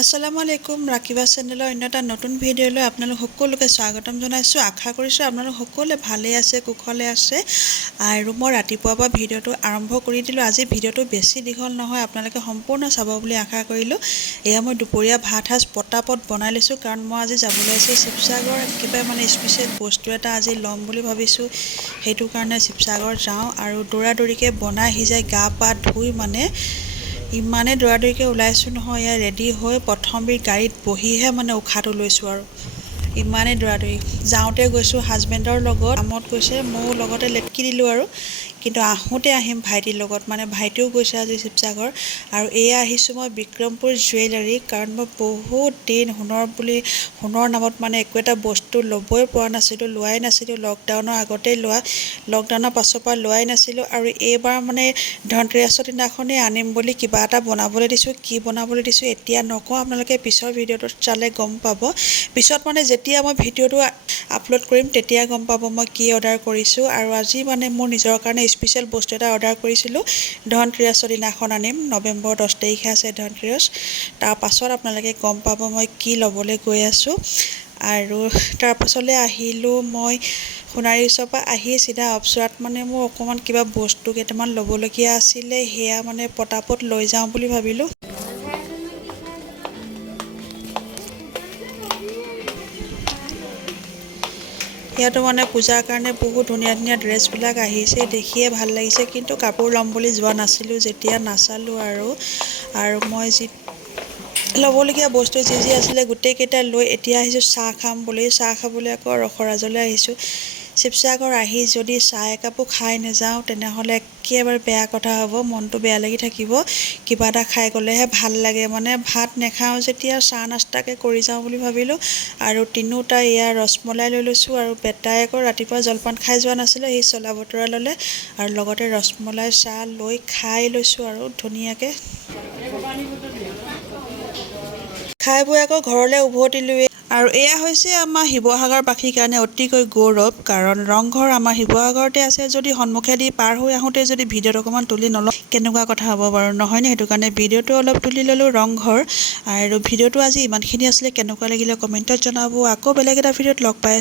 আসসালামু আলাইকুম ৰাকিবা চেনেলৰ অন্য এটা নতুন ভিডিঅ'লৈ আপোনালোক সকলোকে স্বাগতম জনাইছোঁ। আশা কৰিছোঁ আপোনালোক সকলোৱে ভালে আছে, কুশলে আছে। আৰু মই ৰাতিপুৱাৰ পৰা ভিডিঅ'টো আৰম্ভ কৰি দিলোঁ। আজি ভিডিঅ'টো বেছি দীঘল নহয়, আপোনালোকে সম্পূৰ্ণ চাব বুলি আশা কৰিলোঁ। এয়া মই দুপৰীয়া ভাত সাজ পটাপট বনাই লৈছোঁ, কাৰণ মই আজি যাবলৈ আছোঁ শিৱসাগৰ। কিবা স্পেচিয়েল বস্তু এটা আজি ল'ম বুলি ভাবিছোঁ, সেইটো কাৰণে শিৱসাগৰ যাওঁ। আৰু দৌৰাদৌৰিকৈ বনাই সিজাই গা পা ধুই ইমানে দৌৰাদৌৰিকৈ ওলাইছোঁ নহয়। এয়া ৰেডি হৈ প্ৰথমবিধ গাড়ীত বহিহে উশাহটো লৈছোঁ। আৰু ইমানেই দৌৰাদৌৰি যাওঁতে গৈছোঁ হাজবেণ্ডৰ লগত, কামত গৈছে, ময়ো লগতে লেটকি দিলোঁ। কিন্তু আহোঁতে আহিম ভাইটিৰ লগত, ভাইটিও গৈছে আজি শিৱসাগৰ। আৰু এয়া আহিছোঁ মই বিক্ৰমপুৰ জুৱেলাৰী, কাৰণ মই বহুত দিন সোণৰ নামত একো এটা বস্তু ল'বই পৰা নাছিলোঁ, লোৱাই নাছিলোঁ। লকডাউনৰ আগতেই লোৱা, লকডাউনৰ পাছৰ পৰা লোৱাই নাছিলোঁ। আৰু এইবাৰ ধনতেৰাছৰ দিনাখনেই আনিম বুলি কিবা এটা বনাবলৈ দিছোঁ। কি বনাবলৈ দিছোঁ এতিয়া নকওঁ, আপোনালোকে পিছৰ ভিডিঅ'টোত চালে গম পাব। পিছত যেতিয়া মই ভিডিঅ'টো আপলোড কৰিম তেতিয়া গম পাব মই কি অৰ্ডাৰ কৰিছোঁ। আৰু আজি মোৰ নিজৰ কাৰণে স্পেচিয়েল বস্তু এটা অৰ্ডাৰ কৰিছিলোঁ। ধনতেৰাছৰ দিনাখন আনিম, নৱেম্বৰ 10 তাৰিখে আছে ধনতেৰাছ। তাৰ পাছত আপোনালোকে গম পাব মই কি ল'বলৈ গৈ আছোঁ। আৰু তাৰ পাছলৈ আহিলোঁ মই সোণাৰী ওচৰৰ পৰা আহি চিধা আপচৰাত মোৰ অকণমান কিবা বস্তু কেইটামান ল'বলগীয়া আছিলে, সেয়া পটাপট লৈ যাওঁ বুলি ভাবিলোঁ। ইয়াতো পূজাৰ কাৰণে বহুত ধুনীয়া ধুনীয়া ড্ৰেছবিলাক আহিছে, দেখিয়ে ভাল লাগিছে। কিন্তু কাপোৰ ল'ম বুলি যোৱা নাছিলোঁ, যেতিয়া নাচালোঁ। আৰু মই ল'বলগীয়া বস্তু যি আছিলে গোটেইকেইটা লৈ এতিয়া আহিছোঁ চাহ খাম বুলি। চাহ খাবলৈ আকৌ ৰসৰাজলৈ আহিছোঁ। শিৱসাগৰ আহি যদি চাহ একাপো খাই নাযাওঁ তেনেহ'লে একেবাৰে বেয়া কথা হ'ব, মনটো বেয়া লাগি থাকিব। কিবা এটা খাই গ'লেহে ভাল লাগে। ভাত নাখাওঁ যেতিয়া চাহ নাস্তাকে কৰি যাওঁ বুলি ভাবিলোঁ। আৰু তিনিওটা এয়া ৰসমলাই লৈ লৈছোঁ। আৰু বেটাই আকৌ ৰাতিপুৱা জলপান খাই যোৱা নাছিলে, সি চলা বতৰা ল'লে। আৰু লগতে ৰসমলাই চাহ লৈ খাই লৈছোঁ আৰু ধুনীয়াকৈ। খাই বৈ আকৌ ঘৰলৈ উভতিলোঁৱেই। আৰু এয়া হৈছে আমাৰ শিৱসাগৰবাসীৰ কাৰণে অতিকৈ গৌৰৱ, কাৰণ ৰংঘৰ আমাৰ শিৱসাগৰতে আছে। যদি সন্মুখেদি পাৰ হৈ আহোঁতে যদি ভিডিঅ'ত অকণমান তুলি নলওঁ কেনেকুৱা কথা হ'ব বাৰু, নহয়নে? সেইটো কাৰণে ভিডিঅ'টো অলপ তুলি ল'লোঁ ৰংঘৰ। আৰু ভিডিঅ'টো আজি ইমানখিনি আছিলে, কেনেকুৱা লাগিলে কমেণ্টত জনাব। আকৌ বেলেগ এটা ভিডিঅ'ত লগ পাই